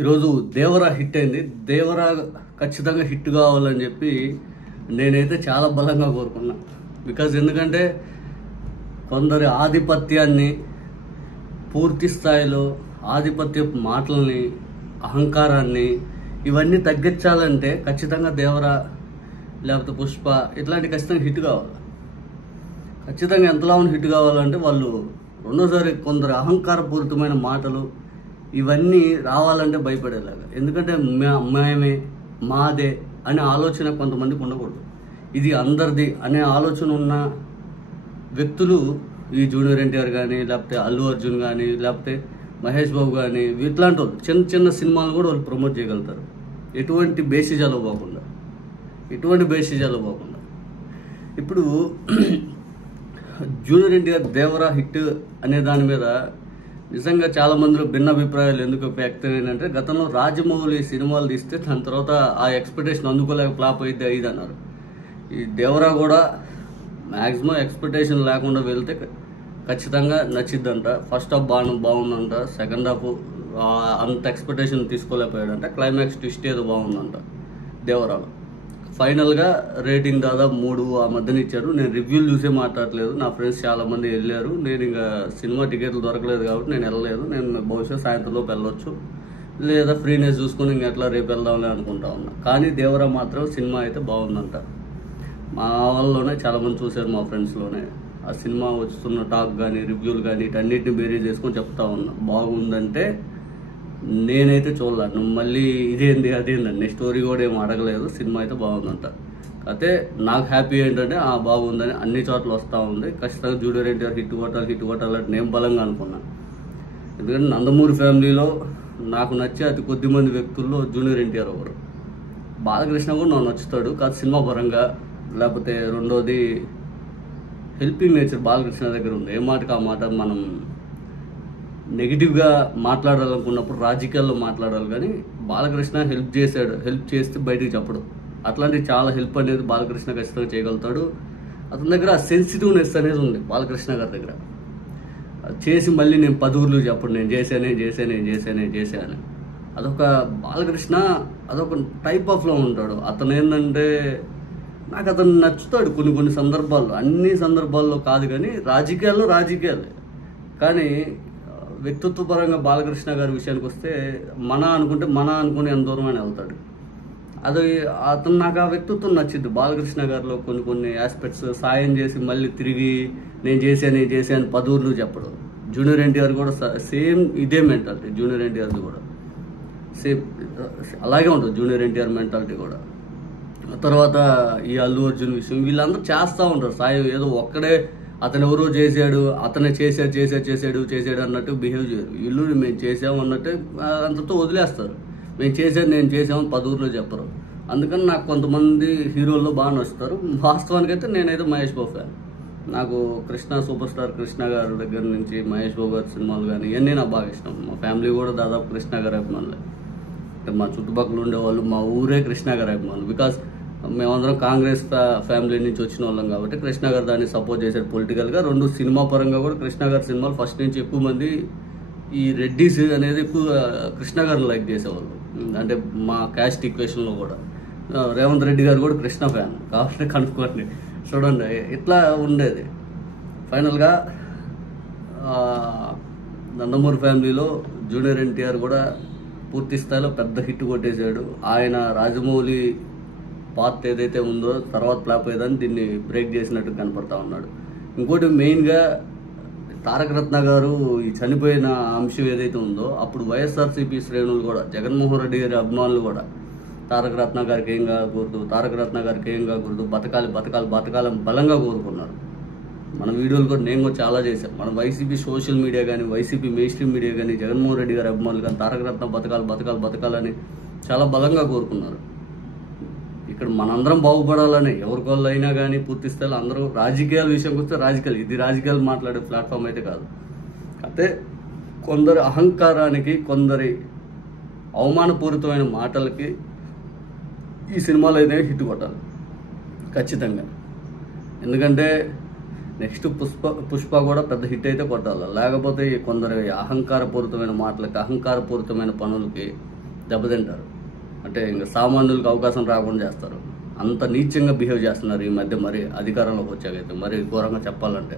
ఈరోజు దేవరా హిట్ అయింది. దేవరా ఖచ్చితంగా హిట్ కావాలని చెప్పి నేనైతే చాలా బలంగా కోరుకున్నా. బికాజ్ ఎందుకంటే కొందరి ఆధిపత్యాన్ని, పూర్తి స్థాయిలో ఆధిపత్య మాటలని, అహంకారాన్ని ఇవన్నీ తగ్గించాలంటే ఖచ్చితంగా దేవరా లేకపోతే పుష్ప ఇట్లాంటి ఖచ్చితంగా హిట్ కావాలి. ఖచ్చితంగా ఎంతలా హిట్ కావాలంటే వాళ్ళు రెండోసారి కొందరు అహంకారపూరితమైన మాటలు ఇవన్నీ రావాలంటే భయపడేలాగా. ఎందుకంటే మేమే, మాదే అనే ఆలోచన కొంతమందికి ఉండకూడదు. ఇది అందరిది అనే ఆలోచన ఉన్న వ్యక్తులు ఈ జూనియర్ ఎన్టీఆర్ కానీ, లేకపోతే అల్లు అర్జున్ కానీ, లేకపోతే మహేష్ బాబు కానీ, ఇట్లాంటి వాళ్ళు చిన్న చిన్న సినిమాలు కూడా వాళ్ళు ప్రమోట్ చేయగలుగుతారు. ఎటువంటి బేసిజాలు పోకుండా. ఇప్పుడు జూనియర్ ఎన్టీఆర్ దేవరా హిట్ అనే దాని మీద నిజంగా చాలా మందిలో భిన్న అభిప్రాయాలు ఎందుకు వ్యక్తమైందంటే, గతంలో రాజమౌళి సినిమాలు తీస్తే దాని తర్వాత ఆ ఎక్స్పెక్టేషన్ అందుకోలేక ఫ్లాప్ అయితే అయ్యింది అన్నారు. ఈ దేవరా కూడా మ్యాక్సిమం ఎక్స్పెక్టేషన్ లేకుండా వెళ్తే ఖచ్చితంగా నచ్చిద్దంట. ఫస్ట్ హాఫ్ బాగుందంట, సెకండ్ హాఫ్ అంత ఎక్స్పెక్టేషన్ తీసుకోలేకపోయాడంట, క్లైమాక్స్ ట్విస్ట్ ఏదో బాగుందంట దేవరాలో. ఫైనల్గా రేటింగ్ దాదాపు 3 ఆ మధ్యన ఇచ్చారు. నేను రివ్యూలు చూసే మాట్లాడలేదు. నా ఫ్రెండ్స్ చాలామంది వెళ్ళారు. నేను ఇంకా సినిమా టికెట్లు దొరకలేదు కాబట్టి నేను వెళ్ళలేదు. నేను బహుశా సాయంత్రంలోపు వెళ్ళొచ్చు, లేదా ఫ్రీనెస్ చూసుకొని ఇంకెట్లా రేపు వెళ్దాంలే అనుకుంటా ఉన్నా. కానీ దేవరా మాత్రం సినిమా అయితే బాగుందంట. మా వాళ్ళలోనే చాలామంది చూశారు, మా ఫ్రెండ్స్లోనే. ఆ సినిమా వస్తున్న టాక్ కానీ, రివ్యూలు కానీ ఇటన్నిటిని బేరీ చేసుకొని చెప్తా ఉన్నా. బాగుందంటే నేనైతే చూడలే. నువ్వు మళ్ళీ అదేందండి స్టోరీ కూడా ఏం అడగలేదు. సినిమా అయితే బాగుందంట. అయితే నాకు హ్యాపీ ఏంటంటే బాగుందని అన్ని చోట్ల వస్తూ ఉంది. ఖచ్చితంగా జూనియర్ ఎన్టీఆర్ హిట్ కొట్టాలంటే నేను బలంగా అనుకున్నాను. ఎందుకంటే నందమూరి ఫ్యామిలీలో నాకు నచ్చే అతి కొద్ది మంది వ్యక్తుల్లో జూనియర్ ఎన్టీఆర్ ఒకరు. బాలకృష్ణ కూడా నాకు నచ్చుతాడు కాదు సినిమా పరంగా. లేకపోతే రెండోది హెల్పింగ్ నేచర్ బాలకృష్ణ దగ్గర ఉంది. ఏ మాటకు ఆ మాట మనం నెగిటివ్గా మాట్లాడాలనుకున్నప్పుడు రాజకీయాల్లో మాట్లాడాలి, కానీ బాలకృష్ణ హెల్ప్ చేస్తే బయటికి చెప్పడు. అట్లాంటి చాలా హెల్ప్ అనేది బాలకృష్ణ ఖచ్చితంగా చేయగలుగుతాడు. అతని దగ్గర సెన్సిటివ్నెస్ అనేది ఉంది బాలకృష్ణ గారి దగ్గర. చేసి మళ్ళీ నేను 10 ఊర్లు చెప్పడు, నేను చేశాను. అదొక బాలకృష్ణ, అదొక టైప్ ఆఫ్లో ఉంటాడు. అతను ఏంటంటే నాకు అతను నచ్చుతాడు కొన్ని సందర్భాల్లో, అన్ని సందర్భాల్లో కాదు, కానీ రాజకీయాలే. కానీ వ్యక్తిత్వ పరంగా బాలకృష్ణ గారి విషయానికి వస్తే మన అనుకుని ఎంత దూరం అని వెళ్తాడు. అది అతను నాకు ఆ వ్యక్తిత్వం నచ్చింది. బాలకృష్ణ గారిలో కొన్ని ఆస్పెక్ట్స్ సాయం చేసి మళ్ళీ తిరిగి నేను చేశాను 10 ఊర్లు చెప్పడు. జూనియర్ ఎన్టీఆర్ కూడా సేమ్ ఇదే మెంటాలిటీ. జూనియర్ ఎన్టీఆర్ది కూడా సేమ్ అలాగే ఉంటుంది. జూనియర్ ఎన్టీఆర్ మెంటాలిటీ కూడా. తర్వాత ఈ అల్లు అర్జున్ విషయం వీళ్ళందరూ చేస్తూ ఉంటారు సాయం. ఏదో ఒక్కడే అతను ఎవరో చేశాడు, అతనే చేశాడు అన్నట్టు బిహేవ్ చేయరు. వీళ్ళు మేము చేసాము అన్నట్టు అంతతో వదిలేస్తారు. నేను చేసాము 10 ఊర్లో చెప్పరు. అందుకని నాకు కొంతమంది హీరోల్లో బాగా నచ్చుతారు. వాస్తవానికైతే నేనైతే మహేష్ బాబు ఫ్యాన్. నాకు సూపర్ స్టార్ కృష్ణ గారి దగ్గర నుంచి మహేష్ బాబు గారి సినిమాలు కానీ ఇవన్నీ నాకు బాగా ఇష్టం. మా ఫ్యామిలీ కూడా దాదాపు కృష్ణ గారి అభిమానులే. అంటే మా చుట్టుపక్కల ఉండేవాళ్ళు, మా ఊరే కృష్ణ గారి అభిమానులు. బికాస్ మేమందరం కాంగ్రెస్ ఫ్యామిలీ నుంచి వచ్చిన వాళ్ళం కాబట్టి కృష్ణ గారు దాన్ని సపోర్ట్ చేశారు పొలిటికల్గా. 2 సినిమా పరంగా కూడా కృష్ణ గారి సినిమాలు ఫస్ట్ నుంచి ఎక్కువ మంది ఈ రెడ్డిస్ అనేది ఎక్కువ కృష్ణ గారిని లైక్ చేసేవాళ్ళు. అంటే మా క్యాస్ట్ ఈక్వేషన్లో కూడా రేవంత్ రెడ్డి గారు కూడా కృష్ణ ఫ్యాన్ కాబట్టి కనుక్కోండి, చూడండి ఇట్లా ఉండేది. ఫైనల్గా నందమూరి ఫ్యామిలీలో జూనియర్ ఎన్టీఆర్ కూడా పూర్తి స్థాయిలో పెద్ద హిట్ కొట్టేశాడు. ఆయన రాజమౌళి పాత్ ఏదైతే ఉందో తర్వాత ఫ్లాప్ అయ్యేదని దీన్ని బ్రేక్ చేసినట్టు కనపడతా ఉన్నాడు. ఇంకోటి మెయిన్గా తారక రత్న గారు ఈ చనిపోయిన అంశం ఏదైతే ఉందో అప్పుడు వైఎస్ఆర్సీపీ శ్రేణులు కూడా, జగన్మోహన్ రెడ్డి గారి అభిమానులు కూడా తారక రత్న గారికి ఏం కాకూడదు, బతకాలని బలంగా కోరుకున్నారు. మన వీడియోలు కూడా నేను కూడా చాలా చేశాను. మన వైసీపీ సోషల్ మీడియా కానీ, వైసీపీ మెయిన్ స్ట్రీమ్ మీడియా కానీ, జగన్మోహన్ రెడ్డి గారి అభిమానులు కానీ తారక రత్న బతకాలని చాలా బలంగా కోరుకున్నారు. ఇక్కడ మనందరం బాగుపడాలని ఎవరికోళ్ళు అయినా కానీ పూర్తి స్థాయిలో అందరూ రాజకీయాల విషయంకి వస్తే ఇది రాజకీయాలు మాట్లాడే ప్లాట్ఫామ్ అయితే కాదు. అయితే కొందరి అహంకారానికి, కొందరి అవమానపూరితమైన మాటలకి ఈ సినిమాలో అయితే హిట్ కొట్టాలి ఖచ్చితంగా. ఎందుకంటే నెక్స్ట్ పుష్ప కూడా పెద్ద హిట్ అయితే కొట్టాలి. లేకపోతే కొందరి అహంకారపూరితమైన మాటలకి, అహంకారపూరితమైన పనులకి దెబ్బతింటారు. అంటే ఇంకా సామాన్యులకు అవకాశం రాకుండా చేస్తారు. అంత నీచంగా బిహేవ్ చేస్తున్నారు ఈ మధ్య, మరి అధికారంలోకి వచ్చాకైతే మరి ఘోరంగా చెప్పాలంటే.